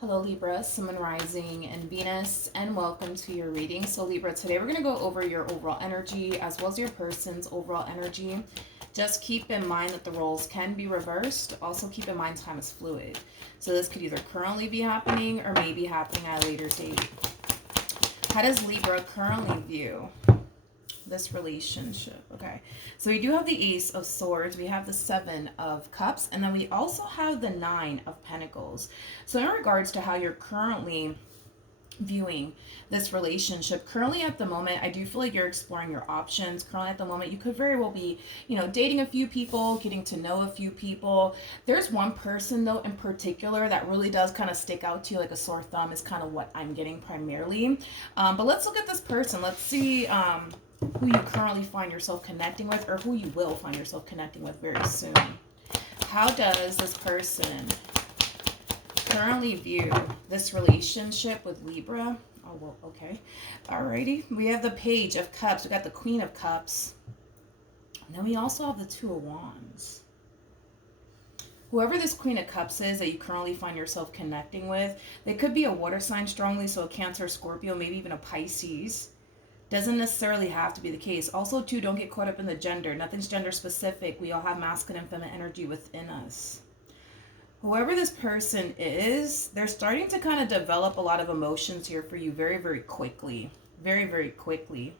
Hello Libra, Sun, Rising, and Venus, and welcome to your reading. So Libra, today we're going to go over your overall energy as well as your person's overall energy. Just keep in mind that the roles can be reversed. Also keep in mind time is fluid. So this could either currently be happening or maybe happening at a later date. How does Libra currently view this relationship? Okay, so we do have the Ace of Swords, we have the Seven of Cups, and then we also have the Nine of Pentacles. So in regards to how you're currently viewing this relationship, currently at the moment, I do feel like you're exploring your options. Currently at the moment, you could very well be, dating a few people, getting to know a few people. There's one person though in particular that really does kind of stick out to you like a sore thumb, is kind of what I'm getting primarily. But let's look at this person. Let's see who you currently find yourself connecting with, or who you will find yourself connecting with very soon. How does this person currently view this relationship with Libra? Oh, well, okay. Alrighty. We have the Page of Cups. We got the Queen of Cups. And then we also have the Two of Wands. Whoever this Queen of Cups is that you currently find yourself connecting with, they could be a water sign strongly, so a Cancer, Scorpio, maybe even a Pisces. Doesn't necessarily have to be the case. Also, too, don't get caught up in the gender. Nothing's gender specific. We all have masculine and feminine energy within us. Whoever this person is, they're starting to kind of develop a lot of emotions here for you very, very quickly. Very, very quickly.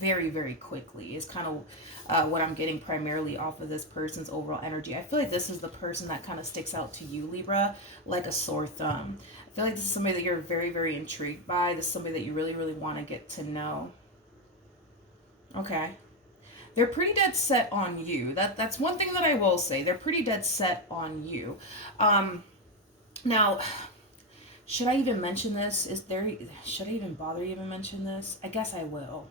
Very, very quickly is kind of what I'm getting primarily off of this person's overall energy. I feel like this is the person that kind of sticks out to you, Libra, like a sore thumb. I feel like this is somebody that you're very, very intrigued by. This is somebody that you really, really want to get to know. Okay. They're pretty dead set on you. That's one thing that I will say. They're pretty dead set on you. Now, should I even mention this? Should I even bother even mention this? I guess I will.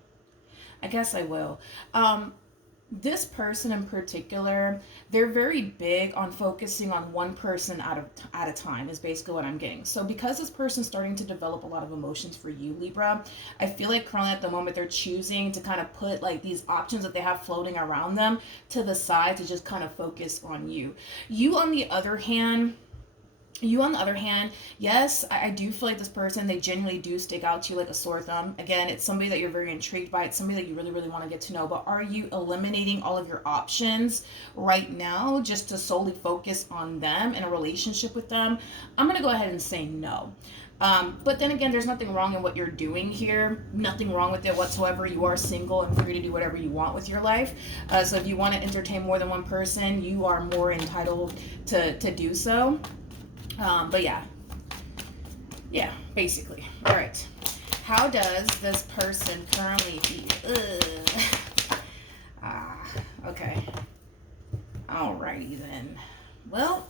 This person in particular, they're very big on focusing on one person at a time, is basically what I'm getting. So because this person's starting to develop a lot of emotions for you, Libra, I feel like currently at the moment they're choosing to kind of put like these options that they have floating around them to the side to just kind of focus on you. You on the other hand, yes, I do feel like this person, they genuinely do stick out to you like a sore thumb. Again, it's somebody that you're very intrigued by. It's somebody that you really, really want to get to know. But are you eliminating all of your options right now just to solely focus on them in a relationship with them? I'm going to go ahead and say no. But then again, there's nothing wrong in what you're doing here. Nothing wrong with it whatsoever. You are single and free to do whatever you want with your life. So if you want to entertain more than one person, you are more entitled to do so. But yeah, basically. All right. How does this person currently feel? Okay. Alrighty then. Well,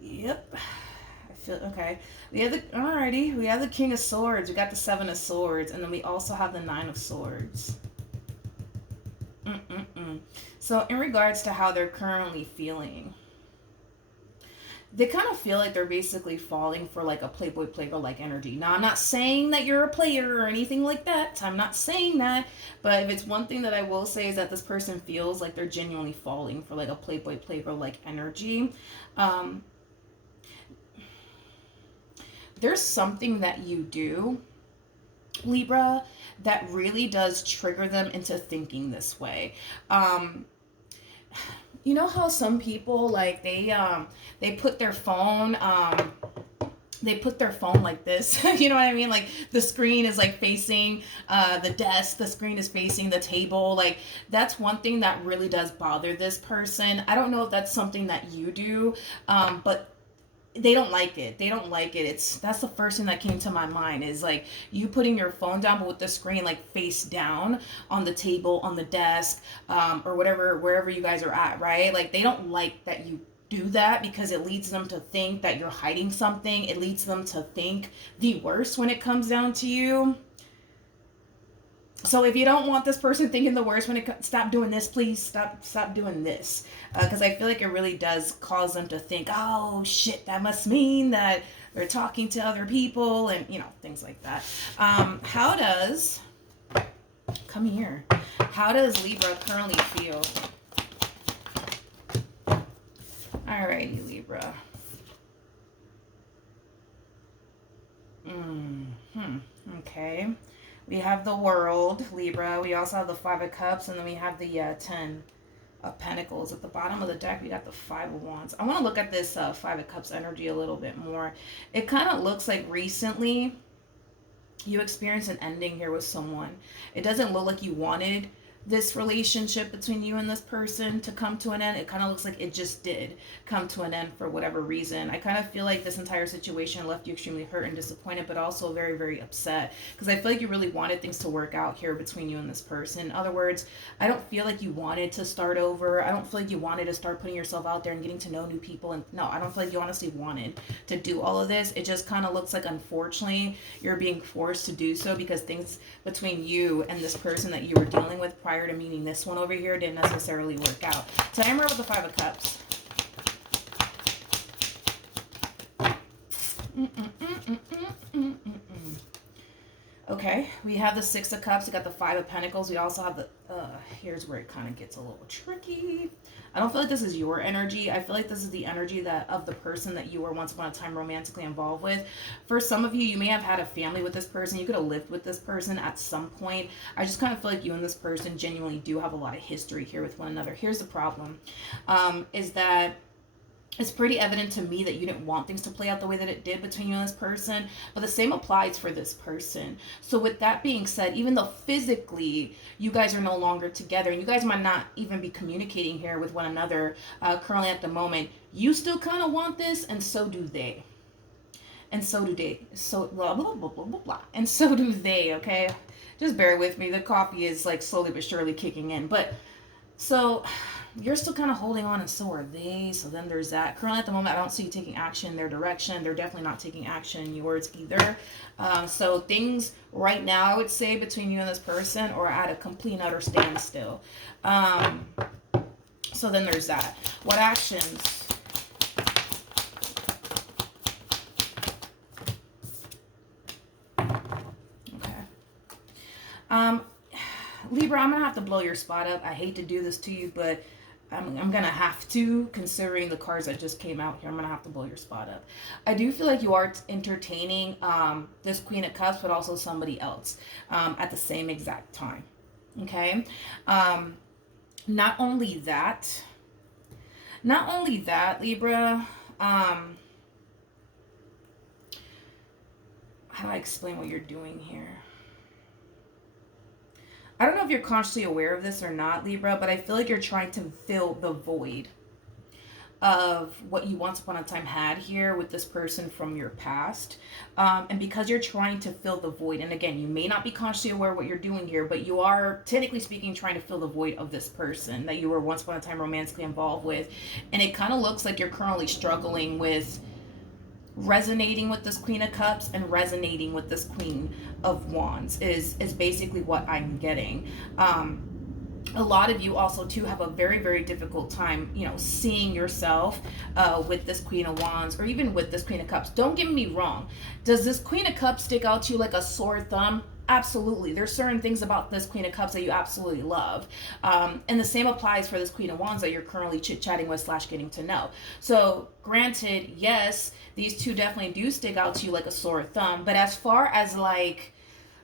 yep. I feel okay. We have the King of Swords. We got the Seven of Swords, and then we also have the Nine of Swords. So in regards to how they're currently feeling, they kind of feel like they're basically falling for like a playboy playgirl like energy. Now, I'm not saying that you're a player or anything like that. I'm not saying that. But if it's one thing that I will say is that this person feels like they're genuinely falling for like a playboy playgirl like energy. There's something that you do, Libra, that really does trigger them into thinking this way. You know how some people like they put their phone like this. You know what I mean? Like the screen is like facing the desk, the screen is facing the table. Like that's one thing that really does bother this person. I don't know if that's something that you do, but they don't like it. That's the first thing that came to my mind, is like you putting your phone down, but with the screen like face down on the table, on the desk, or whatever, wherever you guys are at, right? Like they don't like that you do that, because it leads them to think that you're hiding something. It leads them to think the worst when it comes down to you. So if you don't want this person thinking the worst when it stop doing this, please stop doing this, because I feel like it really does cause them to think, oh shit, that must mean that they're talking to other people, and things like that. How does Libra currently feel? Alrighty, Libra. Okay. We have the World, Libra. We also have the Five of Cups, and then we have the 10 of Pentacles. At the bottom of the deck, we got the Five of Wands. I want to look at this Five of Cups energy a little bit more. It kind of looks like recently you experienced an ending here with someone. It doesn't look like you wanted this relationship between you and this person to come to an end. It kind of looks like it just did come to an end for whatever reason. I kind of feel like this entire situation left you extremely hurt and disappointed, but also very, very upset, because I feel like you really wanted things to work out here between you and this person. In other words, I don't feel like you wanted to start over. I don't feel like you wanted to start putting yourself out there and getting to know new people. And no, I don't feel like you honestly wanted to do all of this. It just kind of looks like, unfortunately, you're being forced to do so because things between you and this person that you were dealing with prior to meeting this one over here didn't necessarily work out. So I'm with the Five of Cups. Okay, we have the Six of Cups. We got the Five of Pentacles. We also have the, here's where it kind of gets a little tricky. I don't feel like this is your energy. I feel like this is the energy that of the person that you were once upon a time romantically involved with. For some of you, you may have had a family with this person. You could have lived with this person at some point. I just kind of feel like you and this person genuinely do have a lot of history here with one another. Here's the problem, is that it's pretty evident to me that you didn't want things to play out the way that it did between you and this person, but the same applies for this person. So with that being said, even though physically you guys are no longer together, and you guys might not even be communicating here with one another currently at the moment, you still kind of want this, and so do they. And so do they. So blah, blah, blah, blah, blah, blah. And so do they, okay? Just bear with me. The coffee is like slowly but surely kicking in. But so you're still kind of holding on, and so are they. So then there's that. Currently at the moment, I don't see you taking action in their direction. They're definitely not taking action in yours either. So things right now, I would say, between you and this person are at a complete and utter standstill. So then there's that. What actions? Okay. Libra, I'm going to have to blow your spot up. I hate to do this to you, but I'm going to have to, considering the cards that just came out here. I'm going to have to blow your spot up. I do feel like you are entertaining this Queen of Cups, but also somebody else at the same exact time. Okay? Not only that, Libra, how do I explain what you're doing here? I don't know if you're consciously aware of this or not, Libra, but I feel like you're trying to fill the void of what you once upon a time had here with this person from your past. And because you're trying to fill the void, and again, you may not be consciously aware of what you're doing here, but you are, technically speaking, trying to fill the void of this person that you were once upon a time romantically involved with. And it kind of looks like you're currently struggling with resonating with this Queen of Cups and resonating with this Queen of Wands is basically what I'm getting. A lot of you also too have a very, very difficult time, seeing yourself with this Queen of Wands or even with this Queen of Cups. Don't get me wrong. Does this Queen of Cups stick out to you like a sore thumb? Absolutely. There's certain things about this Queen of Cups that you absolutely love. And the same applies for this Queen of Wands that you're currently chit-chatting with / getting to know. So granted, yes, these two definitely do stick out to you like a sore thumb. But as far as like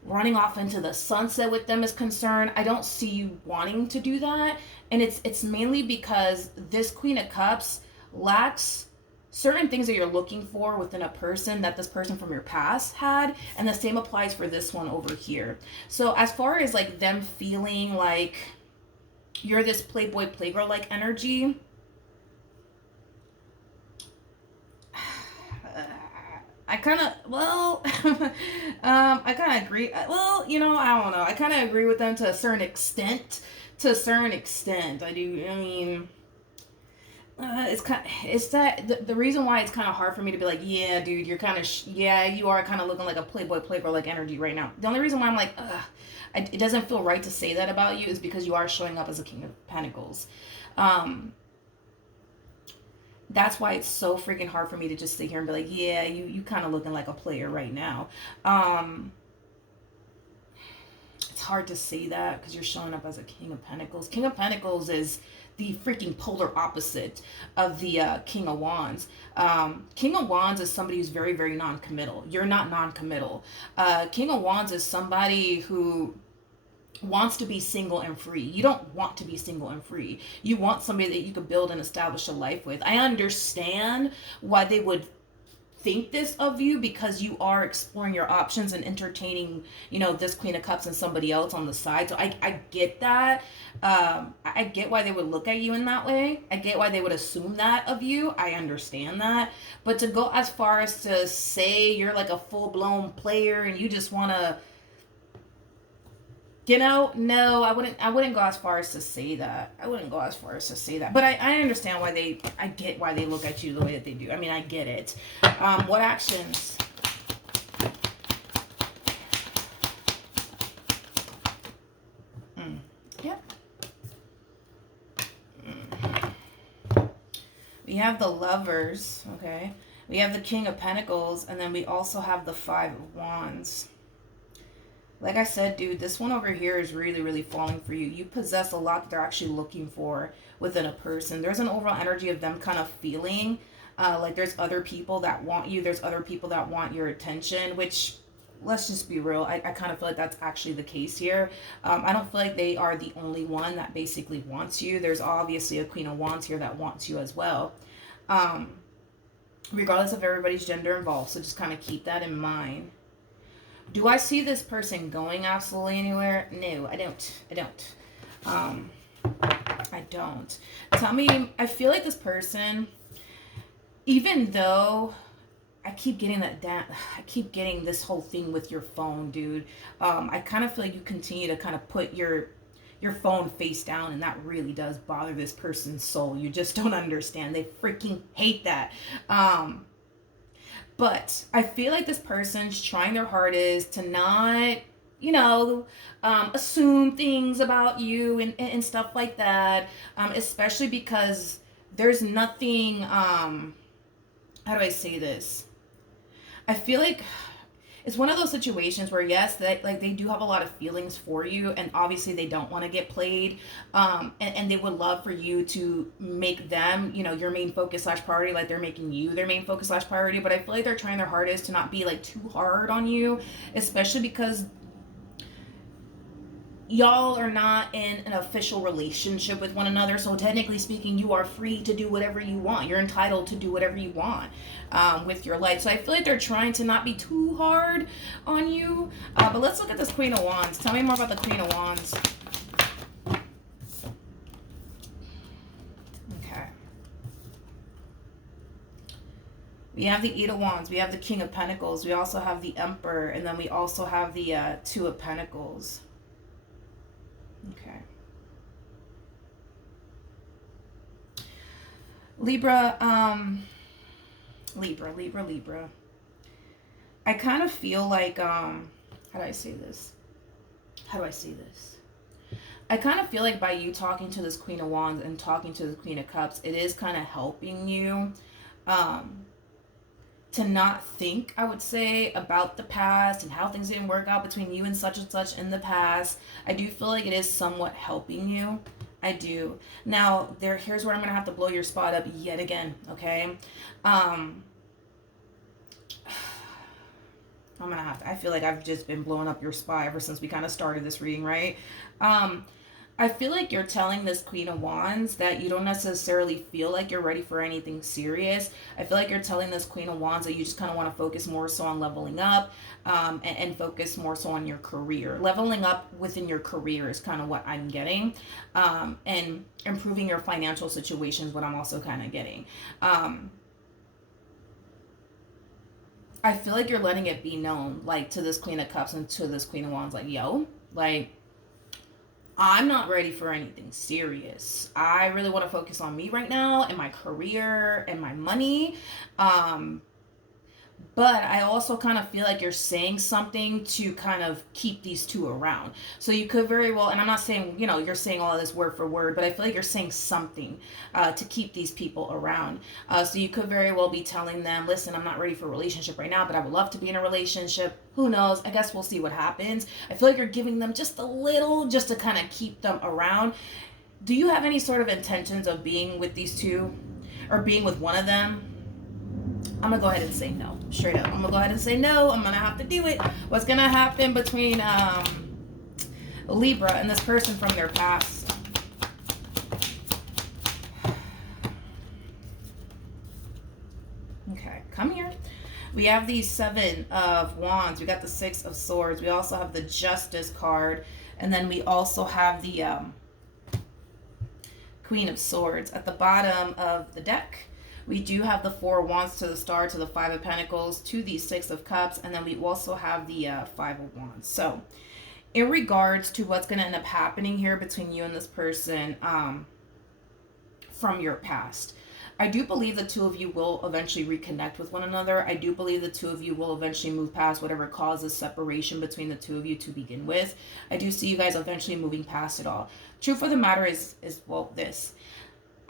running off into the sunset with them is concerned, I don't see you wanting to do that. And it's mainly because this Queen of Cups lacks certain things that you're looking for within a person that this person from your past had, and the same applies for this one over here. So as far as like them feeling like you're this playboy playgirl like energy, I kind of agree. Well, I don't know. I kind of agree with them to a certain extent. I do. I mean, it's that the reason why it's kind of hard for me to be like, yeah, dude, you're kind of you are kind of looking like a playboy playgirl like energy right now. The only reason why I'm like, it doesn't feel right to say that about you is because you are showing up as a King of Pentacles. That's why it's so freaking hard for me to just sit here and be like, yeah, you kind of looking like a player right now. It's hard to say that because you're showing up as a King of Pentacles. King of Pentacles is the freaking polar opposite of the King of Wands. King of Wands is somebody who's very, very non-committal. You're not non-committal. King of Wands is somebody who wants to be single and free. You don't want to be single and free. You want somebody that you could build and establish a life with. I understand why they would think this of you, because you are exploring your options and entertaining, this Queen of Cups and somebody else on the side. So I get that. I get why they would look at you in that way. I get why they would assume that of you. I understand that. But to go as far as to say you're like a full-blown player and you just want to, no, I wouldn't go as far as to say that. But I understand why I get why they look at you the way that they do. I mean, I get it. What actions? Yep. We have the Lovers, okay? We have the King of Pentacles, and then we also have the Five of Wands. Like I said, dude, this one over here is really, really falling for you. You possess a lot that they're actually looking for within a person. There's an overall energy of them kind of feeling like there's other people that want you. There's other people that want your attention, which, let's just be real, I kind of feel like that's actually the case here. I don't feel like they are the only one that basically wants you. There's obviously a Queen of Wands here that wants you as well. Regardless of everybody's gender involved. So just kind of keep that in mind. Do I see this person going absolutely anywhere? No, I don't. I don't. Tell me, I feel like this person, even though I keep getting I keep getting this whole thing with your phone, dude. I kind of feel like you continue to kind of put your phone face down, and that really does bother this person's soul. You just don't understand. They freaking hate that. But I feel like this person's trying their hardest to not, assume things about you and stuff like that. Especially because there's nothing, how do I say this? I feel like it's one of those situations where, yes, they do have a lot of feelings for you, and obviously they don't want to get played, and they would love for you to make them, your main focus / priority, like they're making you their main focus / priority. But I feel like they're trying their hardest to not be like too hard on you, especially because y'all are not in an official relationship with one another. So technically speaking, you are free to do whatever you want. You're entitled to do whatever you want with your life. So I feel like they're trying to not be too hard on you. But let's look at this Queen of Wands. Tell me more about the Queen of Wands. Okay. We have the Eight of Wands. We have the King of Pentacles. We also have the Emperor. And then we also have the Two of Pentacles. Okay. Libra. I kind of feel like, how do I say this? I kind of feel like by you talking to this Queen of Wands and talking to the Queen of Cups, it is kind of helping you to not think, I would say, about the past and how things didn't work out between you and such in the past. I do feel like it is somewhat helping you. I do. Now, here's where I'm going to have to blow your spot up yet again, okay? I feel like I've just been blowing up your spot ever since we kind of started this reading, right? I feel like you're telling this Queen of Wands that you don't necessarily feel like you're ready for anything serious. I feel like you're telling this Queen of Wands that you just kind of want to focus more so on leveling up and focus more so on your career. Leveling up within your career is kind of what I'm getting. And improving your financial situation is what I'm also kind of getting. I feel like you're letting it be known, like, to this Queen of Cups and to this Queen of Wands, like, yo, like, I'm not ready for anything serious. I really want to focus on me right now and my career and my money. But I also kind of feel like you're saying something to kind of keep these two around. So you could very well, and I'm not saying, you're saying all of this word for word, but I feel like you're saying something to keep these people around. So you could very well be telling them, listen, I'm not ready for a relationship right now, but I would love to be in a relationship. Who knows? I guess we'll see what happens. I feel like you're giving them just a little, just to kind of keep them around. Do you have any sort of intentions of being with these two or being with one of them? I'm gonna go ahead and say no, straight up. I'm gonna go ahead and say no. I'm gonna have to do it. What's gonna happen between Libra and this person from their past? Okay, come here. We have the Seven of Wands. We got the Six of Swords. We also have the Justice card. And then we also have the Queen of Swords. At the bottom of the deck, we do have the Four of Wands to the Star, to the Five of Pentacles, to the Six of Cups. And then we also have the Five of Wands. So in regards to what's going to end up happening here between you and this person from your past, I do believe the two of you will eventually reconnect with one another. I do believe the two of you will eventually move past whatever causes separation between the two of you to begin with. I do see you guys eventually moving past it all. Truth of the matter is well, this.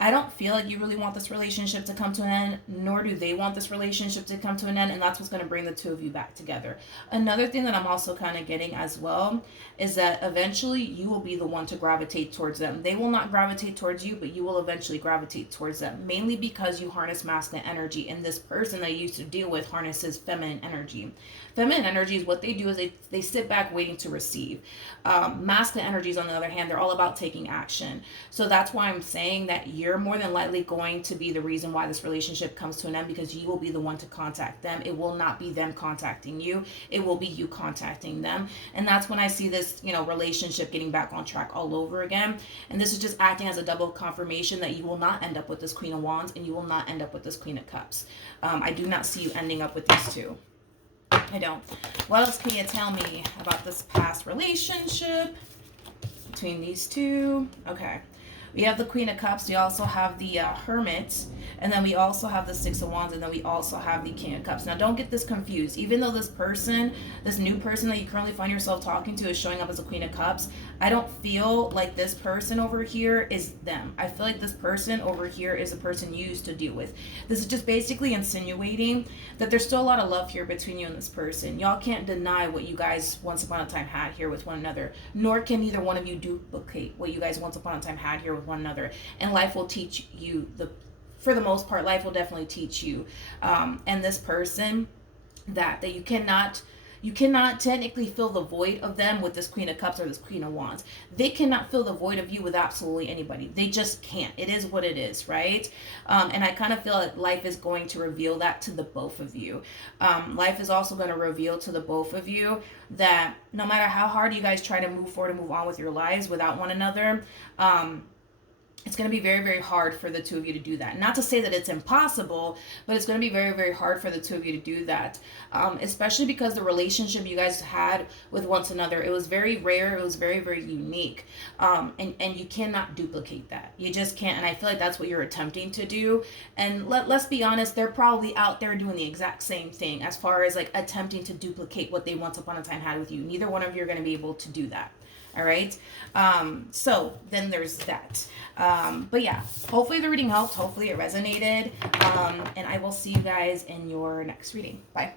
I don't feel like you really want this relationship to come to an end, nor do they want this relationship to come to an end, and that's what's going to bring the two of you back together. Another thing that I'm also kind of getting as well is that eventually you will be the one to gravitate towards them. They will not gravitate towards you, but you will eventually gravitate towards them, mainly because you harness masculine energy, and this person that you used to deal with harnesses feminine energy. Feminine energy is what they do is they sit back waiting to receive. Masculine energies, on the other hand, they're all about taking action. So that's why I'm saying that you're more than likely going to be the reason why this relationship comes to an end, because you will be the one to contact them. It will not be them contacting you. It will be you contacting them. And that's when I see this, relationship getting back on track all over again. And this is just acting as a double confirmation that you will not end up with this Queen of Wands and you will not end up with this Queen of Cups. I do not see you ending up with these two. I don't. What else can you tell me about this past relationship between these two? Okay. We have the Queen of Cups. We also have the Hermit. And then we also have the Six of Wands. And then we also have the King of Cups. Now, don't get this confused. Even though this new person that you currently find yourself talking to is showing up as a Queen of Cups, I don't feel like this person over here is them. I feel like this person over here is a person you used to deal with. This is just basically insinuating that there's still a lot of love here between you and this person. Y'all can't deny what you guys once upon a time had here with one another, nor can either one of you duplicate what you guys once upon a time had here with one another. And life will teach you, for the most part, life will definitely teach you and this person that you cannot technically fill the void of them with this Queen of Cups or this Queen of Wands. They cannot fill the void of you with absolutely anybody. They just can't. It is what it is, right? And I kind of feel like life is going to reveal that to the both of you. Life is also going to reveal to the both of you that no matter how hard you guys try to move forward and move on with your lives without one another, it's going to be very, very hard for the two of you to do that. Not to say that it's impossible, but it's going to be very, very hard for the two of you to do that. Especially because the relationship you guys had with one another, it was very rare. It was very, very unique. And you cannot duplicate that. You just can't. And I feel like that's what you're attempting to do. And let's be honest, they're probably out there doing the exact same thing as far as like attempting to duplicate what they once upon a time had with you. Neither one of you are going to be able to do that. All right. So then there's that. But yeah, hopefully the reading helped. Hopefully it resonated. And I will see you guys in your next reading. Bye.